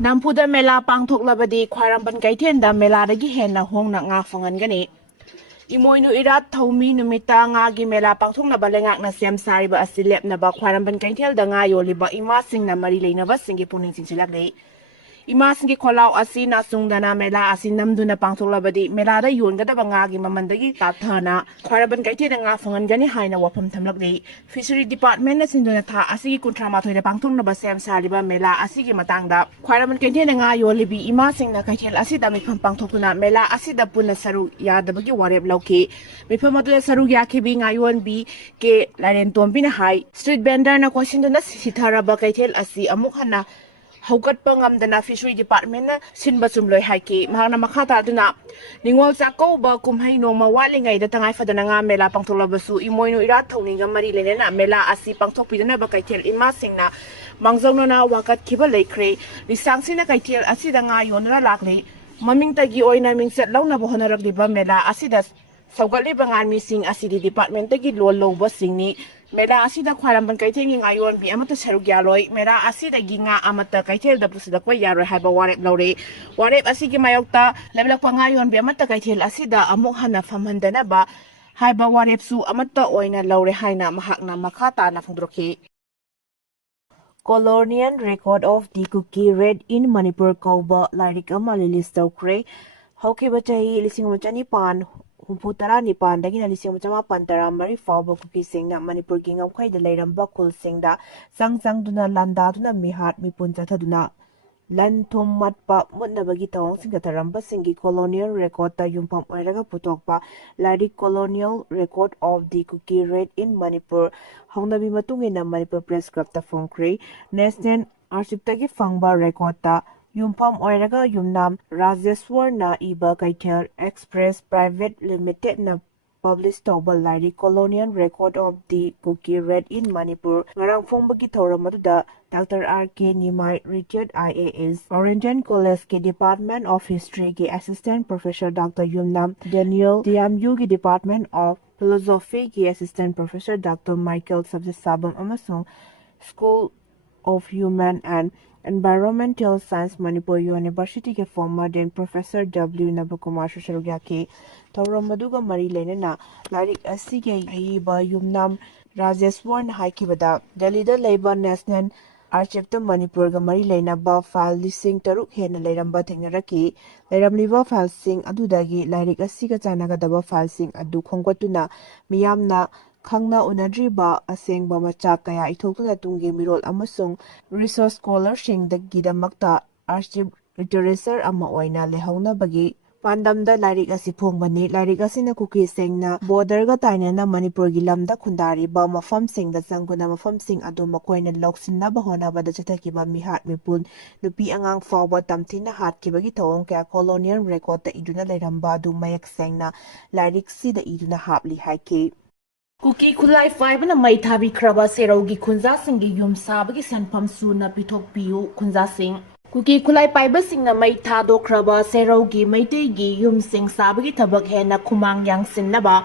Nampuda mela pangthoklabadi khwaramban kaithenda meladagi henna hongna nga phangangani imoinu irat thomi numita nga gi mela pangthoknaba lengakna sem sariba asilepnaba khwaramban kaithelda nga yoliba ima singna mari leinaba singi puning sinchilakle ima singi kholau asi na sungdana mela asi namduna pangthoklabadi melada yongadaba nga gi mamandagi tathana khwaramban kaitheda nga phangangani haina wafam thamlakle fishery department na sinduna tha asigi kuntrama thoida pangthoknaba sem sariba mela asigi matangda khwaramban kaitheda nga yolibi ima singna kaithel asida mifam pangthokuna mela asida punna saru yadabagi warep lauke mifam adula saru yakhibi nga yonbi ke laren tombina hai street vendor na kwasinduna sitharaba kaithel asi amuk hana Haukat pangamdana fishery department na sinbasumloy haiki mahana makata duna ningol sako ba kumhay no mawalingai da tangay fadana nga mela pangtulabasu imoyno irat thawninga mari lene na mela asi pangthokpidana ba kaithel ima singna mangzongno na wakat khiba laikre lisangsina kaithel asida nga yonra lakle mamingtagi oina mingset lawna bohonaragdiba mela asida saugatliba ngan mising asidi department tagi loloba singni mela asida khwaramban kaithengi ngayon bi amata sarugyaloi mela asida ginga amata kaithel da pusidakwa yaroi haiba warep lore warep asigi mayokta leblakwa ngayon bi amata kaithel asida amuk hana famhandana ba haiba warep su amata oina lore haina mahakna makhata na phungdrokhi Colonial record of the Kuki read in Manipur Yaoba Lairik Phongkhre Haukiba chahi lising machani pan Humputara Nipan dagina lising machama pantara mari fawba Kuki Singna Manipur gingam khaida lairamba kul singda sang duna landa duna mihat mipun chathaduna lan thom matpa mutnabagi tawang singda taramba singi colonial record ta yumpam oiraga putokpa Lairik colonial record of the Kuki read in Manipur hongnabi matungina Manipur press club ta Phongkhre national archive tagi fangba record ta Yumpam oiraga yumnam Rajeshwar na iba kaithel express private limited na publish tawba Lairik colonial record of the Kuki read in Manipur ngarang phongbagi thoramada Dr. R.K. Nimai retired IAS Oriental College ke Department of History ke Assistant Professor Dr. Yumnam Daniel DMU ke Department of Philosophy ke Assistant Professor Dr. Michael Subject Sabam amasung School of Human and Environmental Science Manipur University ke former then Professor W. Nabakumar Shusharugya ke Tauramaduga Mari Lenena Lairik Asige Hiba Yumnam Rajeshwar Haikibada Delhi da Labor National Archive to Manipur ga Mari Lena ba file lising taruk hena lairamba thengnaraki lairamliba file sing adudagi Lairik Asiga chanaga daba file sing adu khongkotuna miyamna Khangna unadriba asengba machak kaya ithokuna tunggi mirol amasung resource scholarship dagidamakta archive literature ama oina lehawna bagi pandamda Lairik asi phongbani Lairik asina Kuki Singna border ga tainana Manipur gi lamda khundariba mafam singda changuna mafam sing adu makoina loksinna ba honaba da chathakiba mihat mipun nupi angang fawba tamthina hatkibagi thawong kya colonial record ta iduna lairamba du mayak sengna Lairik si da iduna hapli haike Kuki Kulai 5 na may THABIKHRABA serogi kunza singi yum sabagi SELFAM SUNA PITHOKPIYU kunza sing Kuki Kulai 5 sing na may THADOKHRABA serogi may tegi yum sing sabagi tabak he na kumang yang sin na ba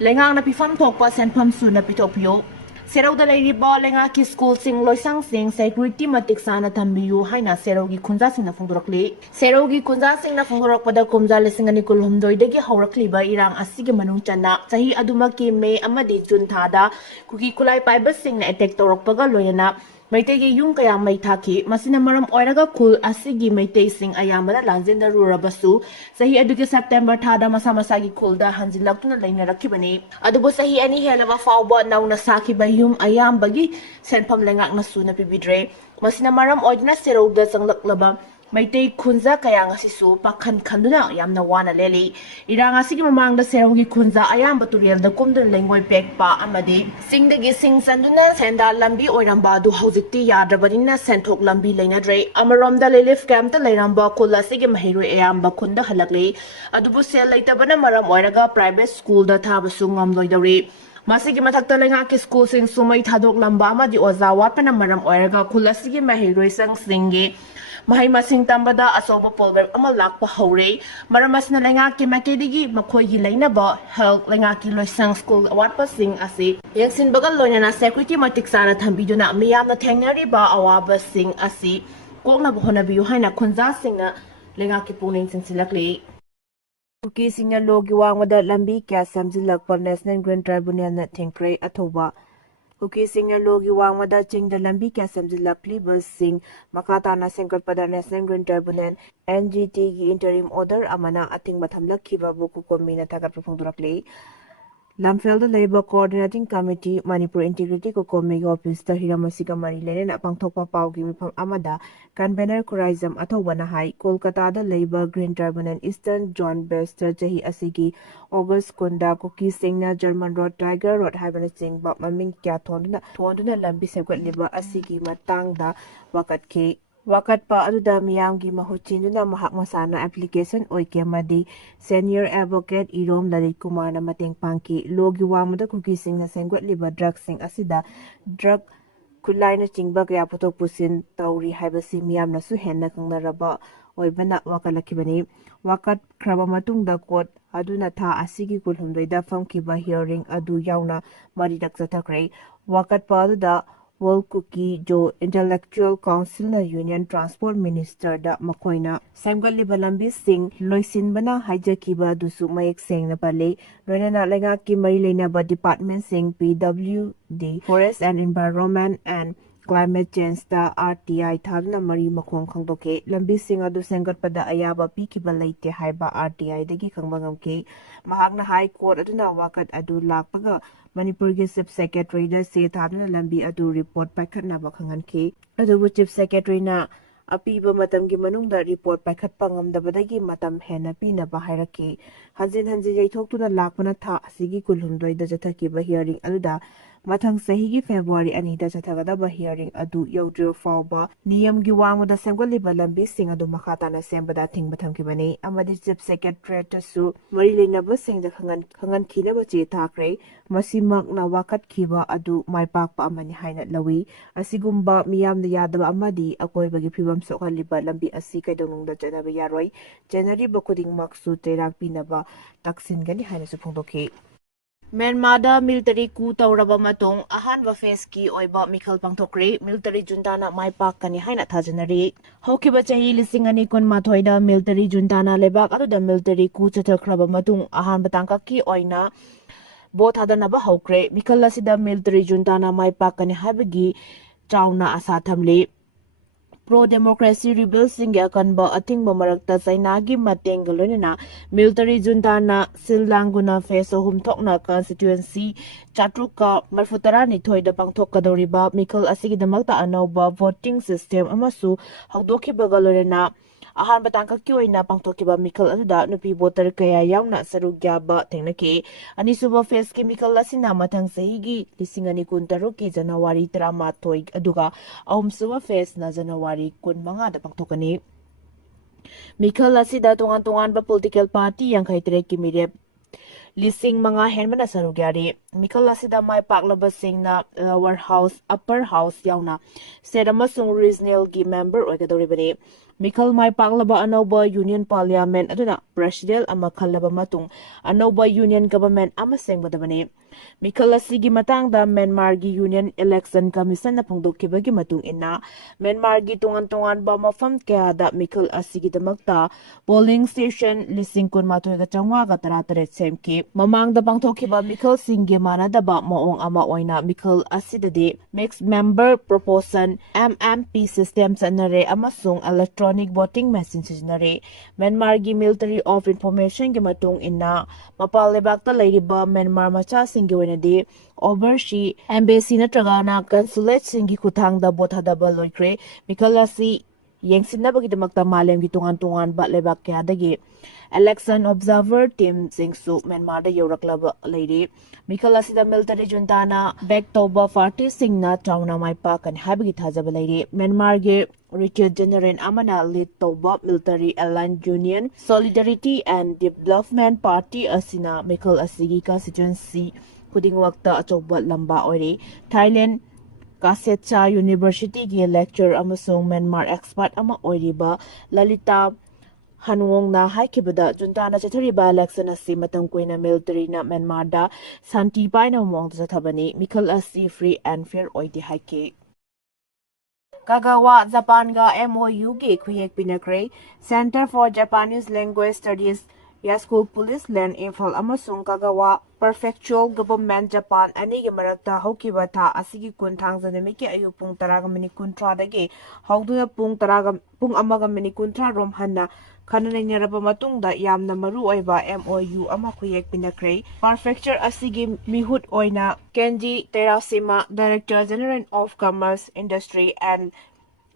lengang na pifam thokpa SELFAM SUNA PITHOKPIYU Seraw da lairiba lenga ki school sing loisang sing security matik sana thambiyu haina serogi kunza sing na phungdorokli serogi kunza sing na phungdorokpada kumja lesingani kulhumdoi dagi haurakliba irang asigi manung channa sahi adumaki me amadi jun thada Kuki Kulai paiba sing na attack torokpaga loyana Maitegi yung kaya may thaki masina maram oiraga kul asigi maitei sing ayamada lanjenda rurabasu sahi adugi September thada masa-masagi kulda hanjinlaktuna lainarakibani adubo sahi ani helaba fawba nauna sakiba yung ayambagi SELFAM lengak na suna pibidre masina maram oidna serowda sanglaklaba Maitei kunza kaya nga sisu pakhan khanduna yamna wana leli iranga sigi mamangda serogi kunza ayam baturiel da kumdun lengoi pekpa amadi singdagi sing sanduna senda lambi oiramba du haujikti yadrabadina senthok lambi leinadre amaromda lelif camta leiramba kula sigi mahiru ayamba kunda halakle adubu sel leitabana maram oiraga private school da thabasu ngamloidari Masigi matakta lenga ki school sing sumai thadok lamba amadi oza watpana maram oiraga kula sigi mahiru sang singi Mahay masing tambada asoba polver ama lakpa hore maramas na lenga ki makidigi makoy gilay na ba health lenga ki loisang school awatpa sing asi yang sin bagal lonya na security matik sana thambido na miyam na thengnari ba awaba sing asi kokna bohnabiyu haina khunja singna lenga ki puning sinsilakli Kuki Singna logi Wangmada Lambi Semjinlakpa National Grand Tribunal na Thingkhre athoba Kuki Singna logi Wangmada Chingda Lambi Semjinlakli Sing Makata na Sengkatpada National Grand Tribunal NGT gi interim order amana ating mathamlakhiba buku komina thagat phongdurakli Lamfeld Labor Coordinating Committee Manipur Integrity ko Komegi Office ta Hiramasiga Mari Lenen Pangthokpa Paugi Mifam Amada Convener Kurizam Athowana Hai Kolkata da Labor Green Tribunal Eastern John Bester Jahi Asigi August Kunda Kuki Singna German Road Tiger Road Haibana Sing Bap Maming Kya Thonduna Lambi Semjinlakpa Asigi Matangda Wakatke Wakatpa aduda miyamgi mahuchinuna mahak masana application oikemadi senior advocate Irom Lairik Kumar na mateng pangki logi Wangmada Kuki Singna sengwatliba drug sing asida drug kulai na chingba kaya putok pusin tauri haibasi miyamna su henna kangnaraba oibana wakalakibani wakat kraba matungda court aduna tha asigi kulhumdoida famkiba hearing adu yauna maridak zatakre wakat pa aduda World Kuki Jo Intellectual Council na Union Transport Minister da makoina Semjinlakpa Lambi Sing loisinbana haijakiba dusu mayek seng na pale loina lenga ki mari leinaba department sing PWD Forest and Environment and Climate Change da RTI thadna mari makhong khangdoke Lambi Sing adu sengkatpada ayaba pikiba leite haiba RTI dagi khangbangam mahakna High Court aduna wakat adu lakpaga Manipur ki Chief Secretary da se thadna lambi adu report paikhatna bakhangan ke adu Chief Secretary na apiba matam gi manungda report paikhat pangamdabadagi matam hena pina bahairaki hanjin yaithoktuna lakpana tha asigi kulhumdoi da jathaki ba hearing aluda mathang sahi gi February ani da jathagada ba hearing adu yaudrio fawba niyam gi Wangmada Semjinlakpa Lambi Sing adu makhata na sembada thing batham ki bani amadi Chief Secretary ta su mari leinaba sing da khangan khina ba che thakre masimak na wakat khiba adu maipakpa amani haina lawi asigumba miyamda yadaba amadi akoibagi phibam sokhaliba lambi asi kaidonungda janaba yaroi janari bakuding maksu terak pinaba taksin gani haina su phongdokhi Myanmar military coup tawraba matong AHANBA phase ki OIBA MIKHAL PANGTHOKKHRE military junta na maipak kani haina thajanari hokiba chahi lisingani kun mathoida military junta na lebak aduda military coup chathakhraba matung AHANBA tangka ki oina both hadanaba hokre MIKHAL asida military junta na maipak kani habagi chauna asa thamle pro-democracy rebels singya kanba atingba marakta Chainagi mateng galonina military junta na Silanguna phase humthokna constituency chatruka marfutara ni thoida pangthokkadoriba MIKHAL asigidamakta anauba voting system amasu hawdokhiba galonina AHANBA tangkaki oina pangthokiba MIKHAL aduda nupi voter kaya yauna sarugyaba thengnaki anisuba phase ki MIKHAL asina mathang sahigi lisingani kuntaruk ki January 13 aduga ahumsuba phase na January 15 da pangthokani MIKHAL asida tungan ba political party yang kaitre ki mirep lising mga henbana sarugyari MIKHAL asida mai paklaba singna lower house upper house yauna sedamasung regional gi member oigadoribani MIKHAL mai paklaba anauba union parliament aduna president ama khalaba matung anauba union government ama sengbadabani MIKHAL asigi matangda Myanmar gi union election commission na phongdokkibagi matung inna Myanmar gi tungan ba mafam kaya da MIKHAL asigi damakta polling station lising kun matoi ga changwa ga taratare semki mamangda pangthokhiba MIKHAL singge manadaba maong ama oina MIKHAL asidade mixed member proportion MMP system sanare amasung electronic voting machine signare Myanmar gi military of information gi matung inna mapal lebakta leiriba Myanmar macha singi wenadi oversea embassy natragana consulate singi kuthangda bothadaba loikre MIKHAL asi yengsinabagidmakta malem gi tungan ba lebak kyadagi election observer team singsu Myanmar da yoraklaba leiri MIKHAL asida military junta na back toba party singna chauna maipa kan habigi thajaba leiri Myanmar ge Richard General amana lead toba military alliance union solidarity and development party asina MIKHAL asigi constituency kuding wakta achoba lamba ori Thailand Kasetcha University gi lecturer amasung Myanmar expert ama oiriba Lalita Hanwong na haikibada junta na chathariba election asi matam koina military na Myanmar da santi paina mong sa thabani MIKHAL asi free and fair oidi haike Kagawa Japan ga MOU gi khuyek pinakre Center for Japanese Language Studies School Police Land Imphal amasung Kagawa Prefectural Government Japan anigi marakta hokiba tha asigi kunthang janamiki ayu pung 10:13 dagi hawduna pung 1:13 rom hanna Kananainaraba matungda yamna maru oiba MOU ama khuyek pinakre Prefecture asigi mihut oina Kenji Terasima Director General of Commerce Industry and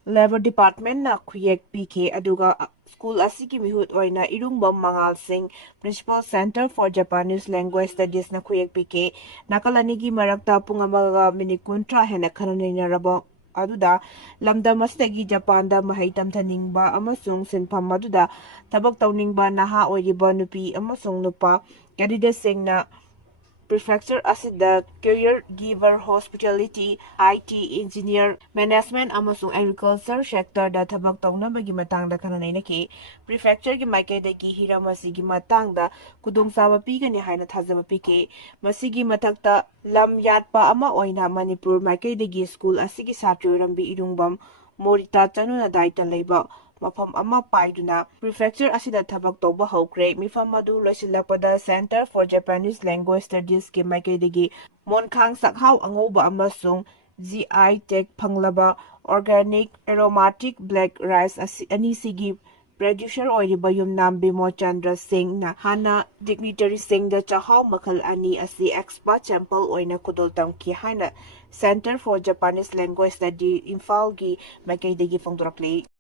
Labor Department na khuyek PK aduga school asigi mihut oina Irungbam Mangal Singh Principal Center for Japanese Language Studies na khuyek PK nakalanigi marakta pungamaga minikuntra hena kananainaraba aduda lamdam asdagi Japan-da mahai tamthaningba amasung sinpham aduda tabak tawningba naha oiriba nupi amasung nupa candidatesingna Prefecture asida career giver hospitality IT engineer management amasung agriculture sector da thabak tawnabagi matangda kananainaki prefecture gi maikaidagi hiramasi gi matangda kudungsaba pigani haina thajaba pike masigi mathakta lam yatpa ama oina Manipur maikaidagi school asigi satri rambi irungbam morita chanuna daita leiba mafam ama paiduna prefecture asida thabak tawba hawkre mifam madu loisilakpada Center for Japanese Language Studies ki maikaidagi monkhang sakhaw angoba amasung GI tech phanglaba organic aromatic black rice anisigi producer oiriba yumnam Bimo Chandra Singh na hana dignitary Singh da chahaw makhal ani asi expert sample oina kudol tamki haina Center for Japanese Language Study Imphal gi maikaidagi phongdorakle